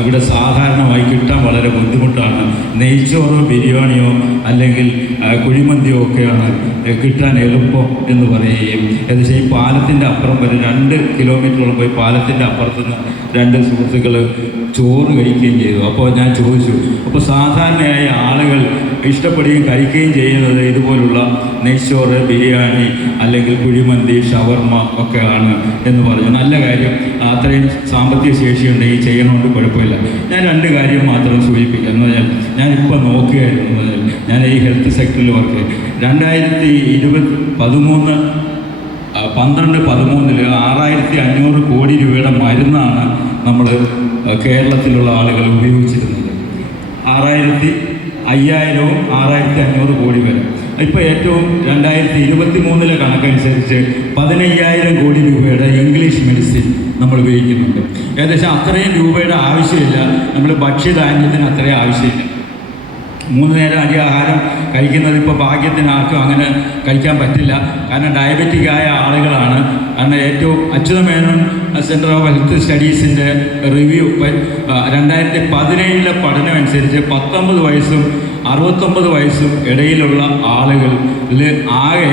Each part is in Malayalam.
ഇവിടെ സാധാരണമായി കിട്ടാൻ വളരെ ബുദ്ധിമുട്ടാണ്. നെയ്ച്ചോറോ ബിരിയാണിയോ അല്ലെങ്കിൽ കുഴിമന്തിയോ ഒക്കെയാണ് കിട്ടാൻ എളുപ്പം എന്ന് പറയുകയും ഏകദേശം ഈ പാലത്തിൻ്റെ അപ്പുറം വരെ 2 കിലോമീറ്ററോളം പോയി പാലത്തിൻ്റെ അപ്പുറത്തുനിന്ന് 2 സുഹൃത്തുക്കൾ ചോറ് കഴിക്കുകയും ചെയ്തു. അപ്പോൾ ഞാൻ ചോദിച്ചു, അപ്പോൾ സാധാരണയായി ആളുകൾ ഇഷ്ടപ്പെടുകയും കഴിക്കുകയും ചെയ്യുന്നത് ഇതുപോലുള്ള നെയ്ച്ചോറ്, ബിരിയാണി അല്ലെങ്കിൽ കുഴിമന്തി, ഷവർമ്മ ഒക്കെയാണ് എന്ന് പറഞ്ഞു. നല്ല കാര്യം, അത്രയും സാമ്പത്തിക ശേഷിയുണ്ടെങ്കിൽ ചെയ്യണമെന്ന് കുഴപ്പമില്ല. ഞാൻ 2 കാര്യം മാത്രം സൂചിപ്പിക്കാം എന്ന് പറഞ്ഞാൽ, ഞാനിപ്പോൾ നോക്കുകയായിരുന്നു, ഞാൻ ഈ ഹെൽത്ത് സെക്ടറിൽ വർക്ക് ചെയ്തു. 2013 6500 കോടി രൂപയുടെ മരുന്നാണ് നമ്മൾ കേരളത്തിലുള്ള ആളുകൾ ഉപയോഗിച്ചിരുന്നത്. 5000വും 6500 കോടി വരെ. ഇപ്പോൾ ഏറ്റവും 2023 കണക്കനുസരിച്ച് 15000 കോടി രൂപയുടെ ഇംഗ്ലീഷ് മെഡിസിൻ നമ്മൾ ഉപയോഗിക്കുന്നുണ്ട്. ഏകദേശം അത്രയും രൂപയുടെ ആവശ്യമില്ല. നമ്മൾ ഭക്ഷ്യധാന്യത്തിന് അത്രയും ആവശ്യമില്ല. 3 നേരം അരിയാഹാരം കഴിക്കുന്നത് ഇപ്പോൾ ഭാഗ്യത്തിന് ആർക്കും അങ്ങനെ കഴിക്കാൻ പറ്റില്ല. കാരണം ഡയബറ്റിക്കായ ആളുകളാണ്. കാരണം ഏറ്റവും അച്യുതമേനോൻ സെൻറ്റർ ഓഫ് ഹെൽത്ത് സ്റ്റഡീസിൻ്റെ റിവ്യൂ 2017 പഠനം അനുസരിച്ച് 19 വയസ്സും 69 വയസ്സും ഇടയിലുള്ള ആളുകളിൽ ആകെ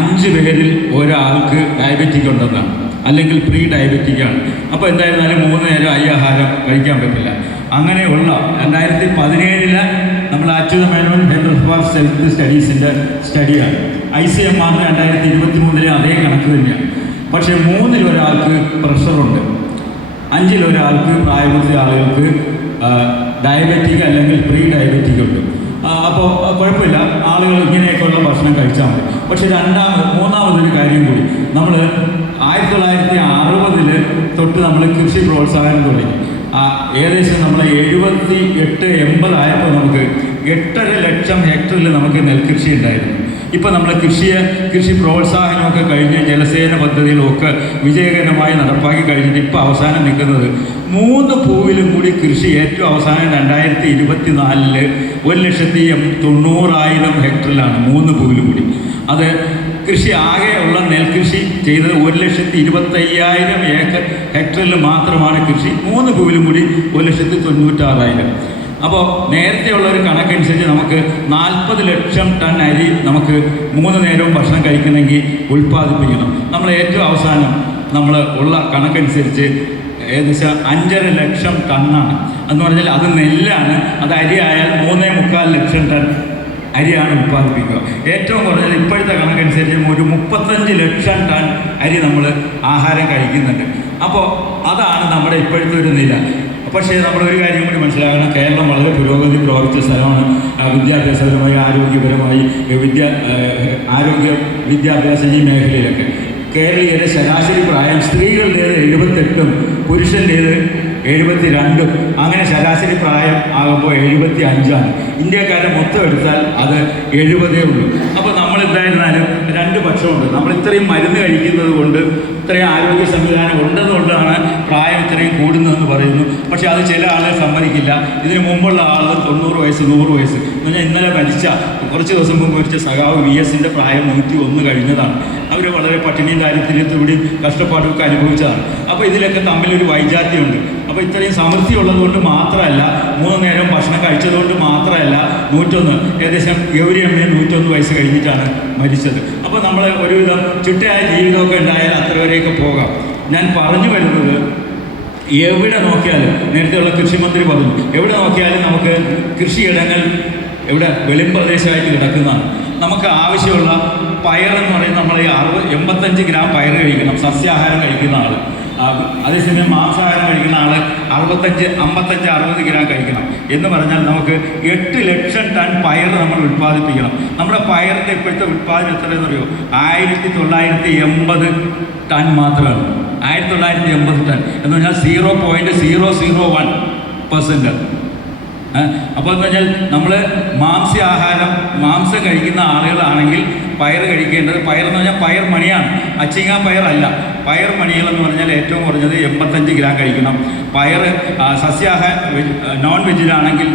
5 പേരിൽ ഒരാൾക്ക് ഡയബറ്റിക് ഉണ്ടെന്നാണ്, അല്ലെങ്കിൽ പ്രീ ഡയബറ്റിക്കാണ്. അപ്പോൾ എന്തായിരുന്നാലും 3 നേരം അരിയാഹാരം കഴിക്കാൻ പറ്റില്ല. അങ്ങനെയുള്ള 2017 നമ്മൾ അച്യുതമേനോൻ സെൻറ്റർ ഓഫ് ഹെൽത്ത് സ്റ്റഡീസിൻ്റെ സ്റ്റഡിയാണ്. ICMR 2023 അതേ കണക്ക് തന്നെയാണ്. പക്ഷേ 3-ൽ ഒരാൾക്ക് പ്രഷറുണ്ട്, 5-ൽ ഒരാൾക്ക് പ്രായപൂർത്തി ആളുകൾക്ക് ഡയബറ്റിക് അല്ലെങ്കിൽ പ്രീ ഡയബറ്റിക് ഉണ്ട്. അപ്പോൾ കുഴപ്പമില്ല, ആളുകൾ ഇങ്ങനെയൊക്കെയുള്ള ഭക്ഷണം കഴിച്ചാൽ മതി. പക്ഷേ മൂന്നാമതൊരു കാര്യം കൂടി, നമ്മൾ 1960 തൊട്ട് നമ്മൾ കൃഷി പ്രോത്സാഹനം തുടങ്ങി. ഏകദേശം നമ്മൾ 78-80 ആയപ്പോൾ നമുക്ക് 8.5 ലക്ഷം ഹെക്ടറിൽ നമുക്ക് നെൽകൃഷി ഉണ്ടായിരുന്നു. ഇപ്പോൾ നമ്മൾ കൃഷി പ്രോത്സാഹനമൊക്കെ കഴിഞ്ഞ് ജലസേന പദ്ധതികളൊക്കെ വിജയകരമായി നടപ്പാക്കി കഴിഞ്ഞിട്ട് ഇപ്പോൾ അവസാനം നിൽക്കുന്നത് 3 പൂവിലും കൂടി കൃഷി ഏറ്റവും അവസാനം 2024 1,90,000 ഹെക്ടറിലാണ് 3 പൂവിലും കൂടി. അത് കൃഷി ആകെയുള്ള നെൽകൃഷി ചെയ്തത് 1,25,000 ഹെക്ടറിൽ മാത്രമാണ് കൃഷി. 3 പൂവിലും കൂടി 1,96,000. അപ്പോൾ നേരത്തെയുള്ള ഒരു കണക്കനുസരിച്ച് നമുക്ക് 40 ലക്ഷം ടൺ അരി നമുക്ക് 3 നേരവും ഭക്ഷണം കഴിക്കണമെങ്കിൽ ഉൽപ്പാദിപ്പിക്കണം. നമ്മൾ ഏറ്റവും അവസാനം നമ്മൾ ഉള്ള കണക്കനുസരിച്ച് ഏകദേശം 5.5 ലക്ഷം ടണ്ണാണ്. എന്ന് പറഞ്ഞാൽ അത് നെല്ലാണ്. അത് അരി ആയാൽ 3.25 ലക്ഷം ടൺ അരിയാണ് ഉൽപ്പാദിപ്പിക്കുക. ഏറ്റവും കുറഞ്ഞത് ഇപ്പോഴത്തെ കണക്കനുസരിച്ച് ഒരു 35 ലക്ഷം ടൺ അരി നമ്മൾ ആഹാരം കഴിക്കുന്നുണ്ട്. അപ്പോൾ അതാണ് നമ്മുടെ ഇപ്പോഴത്തെ ഒരു നില. പക്ഷേ നമ്മളൊരു കാര്യം കൂടി മനസ്സിലാക്കണം, കേരളം വളരെ പുരോഗതി പ്രാപിച്ച സ്ഥലമാണ്. വിദ്യാഭ്യാസപരമായി, ആരോഗ്യപരമായി, വിദ്യാഭ്യാസ ഈ മേഖലയിലൊക്കെ കേരളീയരുടെ ശരാശരി പ്രായം സ്ത്രീകളുടേത് 78-ഉം പുരുഷൻ്റേത് 72-ഉം, അങ്ങനെ ശരാശരി പ്രായം ആകുമ്പോൾ 75-ആണ്. ഇന്ത്യക്കാരെ മൊത്തം എടുത്താൽ അത് 70 ഉള്ളൂ. അപ്പോൾ നമ്മളെന്തായിരുന്നാലും 2 പക്ഷമുണ്ട്. നമ്മൾ ഇത്രയും മരുന്ന് കഴിക്കുന്നത് കൊണ്ട്, ഇത്രയും ആരോഗ്യ സംവിധാനം ഉണ്ടെന്നുകൊണ്ടാണ് പ്രായം ഇത്രയും കൂടുന്നതെന്ന് പറയുന്നു. പക്ഷേ അത് ചില ആളുകൾ സമ്മതിക്കില്ല. ഇതിന് മുമ്പുള്ള ആളുകൾ 90 വയസ്സ് 100 വയസ്സ് എന്ന് പറഞ്ഞാൽ ഇന്നലെ കുറച്ച് ദിവസം മുമ്പ് മരിച്ച സഖാവ് VS-ൻ്റെ പ്രായം 101 കഴിഞ്ഞതാണ്. അവർ വളരെ പട്ടിണിയും ദാരിദ്ര്യത്തോടെയും കഷ്ടപ്പാടുമൊക്കെ അനുഭവിച്ചതാണ്. അപ്പോൾ ഇതിലൊക്കെ തമ്മിലൊരു വൈജാത്യമുണ്ട്. അപ്പോൾ ഇത്രയും സമൃദ്ധി ഉള്ളതുകൊണ്ട് മാത്രമല്ല, 3 നേരം ഭക്ഷണം കഴിച്ചതുകൊണ്ട് മാത്രമല്ല 101, ഏകദേശം ഗൗരി അമ്മയെ 101 വയസ്സ് കഴിഞ്ഞിട്ടാണ് മരിച്ചത്. അപ്പോൾ നമ്മൾ ഒരുവിധം ചിട്ടയായ ജീവിതമൊക്കെ ഉണ്ടായാൽ അത്ര വരെയൊക്കെ പോകാം. ഞാൻ പറഞ്ഞു വരുന്നത്, എവിടെ നോക്കിയാലും, നേരത്തെയുള്ള കൃഷിമന്ത്രി പറഞ്ഞു, എവിടെ നോക്കിയാലും നമുക്ക് കൃഷിയിടങ്ങൾ ഇവിടെ വെളിമ്പ്രദേശമായിട്ട് കിടക്കുന്നതാണ്. നമുക്ക് ആവശ്യമുള്ള പയറെന്ന് പറയുന്നത് നമ്മൾ 85 ഗ്രാം പയർ കഴിക്കണം സസ്യാഹാരം കഴിക്കുന്ന ആൾ. അതേസമയം മാംസാഹാരം കഴിക്കുന്ന ആൾ 55-60 ഗ്രാം കഴിക്കണം. എന്ന് പറഞ്ഞാൽ നമുക്ക് 8 ലക്ഷം ടൺ പയർ നമ്മൾ ഉൽപ്പാദിപ്പിക്കണം. നമ്മുടെ പയറിൻ്റെ ഇപ്പോഴത്തെ ഉൽപ്പാദനം എത്രയെന്ന് അറിയോ? 1980 ടൺ മാത്രമാണ്. 1980 ടൺ എന്ന് പറഞ്ഞാൽ 0.001%. അപ്പോൾ എന്ന് പറഞ്ഞാൽ നമ്മൾ മാംസം കഴിക്കുന്ന ആളുകളാണെങ്കിൽ പയർ കഴിക്കേണ്ടത്, പയറെന്ന് പറഞ്ഞാൽ പയർ മണിയാണ്, അച്ചിങ്ങ പയറല്ല. പയർ മണികളെന്ന് പറഞ്ഞാൽ ഏറ്റവും കുറഞ്ഞത് 85 ഗ്രാം കഴിക്കണം. പയർ നോൺ വെജിലാണെങ്കിൽ,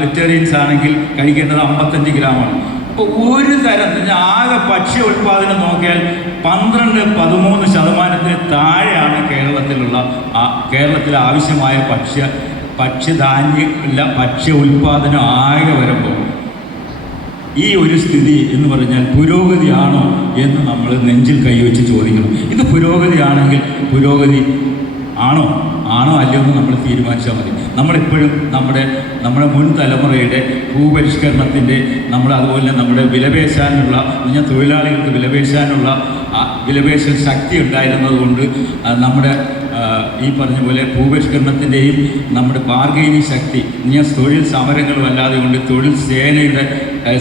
വെജിറ്റേറിയൻസ് ആണെങ്കിൽ കഴിക്കേണ്ടത് 55 ഗ്രാമാണ്. അപ്പോൾ ഒരു തരം ആകെ ഭക്ഷ്യ ഉൽപ്പാദനം നോക്കിയാൽ 12-13% താഴെയാണ് കേരളത്തിലെ ആവശ്യമായ ഭക്ഷ്യധാന്യമില്ല, ഭക്ഷ്യ ഉൽപ്പാദനം ആകെ വരുമ്പോൾ ഈ ഒരു സ്ഥിതി എന്ന് പറഞ്ഞാൽ പുരോഗതിയാണോ എന്ന് നമ്മൾ നെഞ്ചിൽ കൈവച്ച് ചോദിക്കണം. ഇത് പുരോഗതിയാണെങ്കിൽ പുരോഗതി ആണോ അല്ലയോ എന്ന് നമ്മൾ തീരുമാനിച്ചാൽ മതി. നമ്മളിപ്പോഴും നമ്മുടെ മുൻ തലമുറയുടെ ഭൂപരിഷ്കരണത്തിൻ്റെ അതുപോലെ നമ്മുടെ വിലപേശാനുള്ള തൊഴിലാളികൾക്ക് വിലപേശൽ ശക്തി ഉണ്ടായിരുന്നതുകൊണ്ട് നമ്മുടെ ഈ പറഞ്ഞ പോലെ ഭൂപരിഷ്കരണത്തിൻ്റെയും നമ്മുടെ ബാർഗൈനിങ് ശക്തി തൊഴിൽ സമരങ്ങളും അല്ലാതെ കൊണ്ട് തൊഴിൽ സേനയുടെ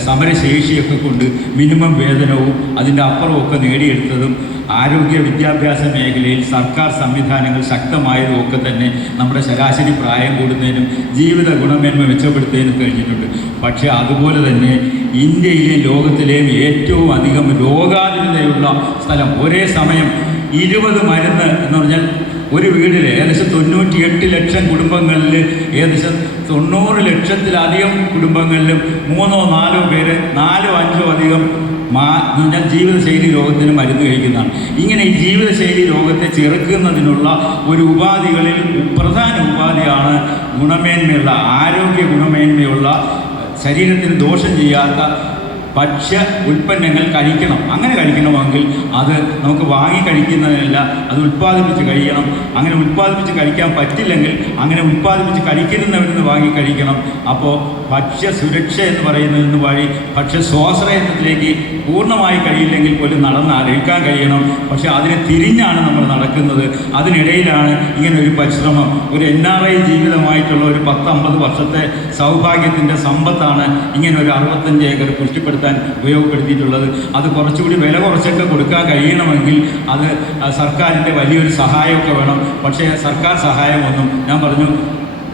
സമരശേഷിയൊക്കെ കൊണ്ട് മിനിമം വേതനവും അതിൻ്റെ അപ്പുറമൊക്കെ നേടിയെടുത്തതും ആരോഗ്യ വിദ്യാഭ്യാസ മേഖലയിൽ സർക്കാർ സംവിധാനങ്ങൾ ശക്തമായതും ഒക്കെ തന്നെ നമ്മുടെ ശരാശരി പ്രായം കൂടുന്നതിനും ജീവിത ഗുണമേന്മ മെച്ചപ്പെടുത്തുന്നതിനും കഴിഞ്ഞിട്ടുണ്ട്. പക്ഷേ അതുപോലെ തന്നെ ഇന്ത്യയിലെ ലോകത്തിലെയും ഏറ്റവും അധികം രോഗാതുരതയുള്ള സ്ഥലം, ഒരേ സമയം 20 മരുന്ന് എന്ന് പറഞ്ഞാൽ ഒരു വീട്ടിൽ ഏകദേശം 98 ലക്ഷം കുടുംബങ്ങളിൽ ഏകദേശം 90 ലക്ഷത്തിലധികം കുടുംബങ്ങളിലും 3-4 പേര് 4-5 അധികം ജീവിതശൈലി രോഗത്തിന് മരുന്ന് കഴിക്കുന്നതാണ്. ഇങ്ങനെ ഈ ജീവിതശൈലി രോഗത്തെ ചെറുക്കുന്നതിനുള്ള ഒരു ഉപാധികളിൽ പ്രധാന ഉപാധിയാണ് ഗുണമേന്മയുള്ള ആരോഗ്യ ഗുണമേന്മയുള്ള ശരീരത്തിന് ദോഷം ചെയ്യാത്ത ഭക്ഷ്യ ഉൽപ്പന്നങ്ങൾ കഴിക്കണം. അങ്ങനെ കഴിക്കണമെങ്കിൽ അത് നമുക്ക് വാങ്ങി കഴിക്കുന്നതിനല്ല, അത് ഉൽപ്പാദിപ്പിച്ച് കഴിക്കണം. അങ്ങനെ ഉൽപ്പാദിപ്പിച്ച് കഴിക്കാൻ പറ്റില്ലെങ്കിൽ അങ്ങനെ ഉൽപ്പാദിപ്പിച്ച് കഴിക്കുന്നവരിൽ നിന്ന് വാങ്ങി കഴിക്കണം. അപ്പോൾ ഭക്ഷ്യ സുരക്ഷ എന്ന് പറയുന്നതിന് വഴി ഭക്ഷ്യ സ്വാശ്രയത്വത്തിലേക്ക് പൂർണ്ണമായി കഴിയില്ലെങ്കിൽ പോലും നടക്കാൻ കഴിയണം. പക്ഷേ അതിനെ തിരിഞ്ഞാണ് നമ്മൾ നടക്കുന്നത്. അതിനിടയിലാണ് ഇങ്ങനെ ഒരു പരിശ്രമം. ഒരു NRI ജീവിതമായിട്ടുള്ള ഒരു 10-50 വർഷത്തെ സൗഭാഗ്യത്തിൻ്റെ സമ്പത്താണ് ഇങ്ങനെ ഒരു 65 ഏക്കർ പുഷ്ടിപ്പെടുത്താൻ ഉപയോഗപ്പെടുത്തിയിട്ടുള്ളത്. അത് കുറച്ചുകൂടി വില കുറച്ചൊക്കെ കൊടുക്കാൻ കഴിയണമെങ്കിൽ അത് സർക്കാരിൻ്റെ വലിയൊരു സഹായമൊക്കെ വേണം. പക്ഷേ സർക്കാർ സഹായമൊന്നും, ഞാൻ പറഞ്ഞു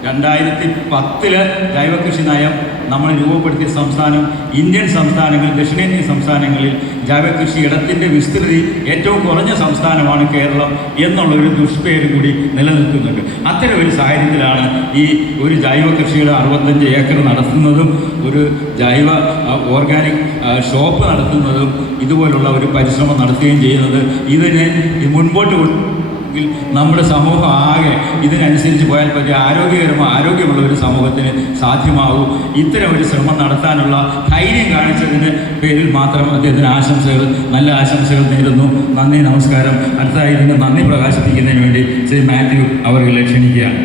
2010 ജൈവകൃഷി നയം നമ്മൾ രൂപപ്പെടുത്തിയ സംസ്ഥാനം ഇന്ത്യൻ സംസ്ഥാനങ്ങളിൽ ദക്ഷിണേന്ത്യൻ സംസ്ഥാനങ്ങളിൽ ജൈവകൃഷി ഇടത്തിൻ്റെ വിസ്തൃതി ഏറ്റവും കുറഞ്ഞ സംസ്ഥാനമാണ് കേരളം എന്നുള്ളൊരു ദുഷ്പേര് കൂടി നിലനിൽക്കുന്നുണ്ട്. അത്തരം ഒരു സാഹചര്യത്തിലാണ് ഈ ഒരു ജൈവകൃഷിയുടെ 65 ഏക്കർ നടത്തുന്നതും ഒരു ജൈവ ഓർഗാനിക് ഷോപ്പ് നടത്തുന്നതും ഇതുപോലുള്ള ഒരു പരിശ്രമം നടത്തുകയും ചെയ്യുന്നത്. ഇതിനെ മുൻപോട്ട് നമ്മുടെ സമൂഹം ആകെ ഇതിനനുസരിച്ച് പോയാൽ പറ്റിയ ആരോഗ്യമുള്ള ഒരു സമൂഹത്തിന് സാധ്യമാകൂ. ഇത്തരം ഒരു ശ്രമം നടത്താനുള്ള ധൈര്യം കാണിച്ചതിന് പേരിൽ മാത്രം അദ്ദേഹത്തിന് നല്ല ആശംസകൾ നേരുന്നു. നന്ദി, നമസ്കാരം. അടുത്തതായി ഇതിന് നന്ദി പ്രകാശിപ്പിക്കുന്നതിന് വേണ്ടി ശ്രീ മാത്യു അവരെ ക്ഷണിക്കുകയാണ്.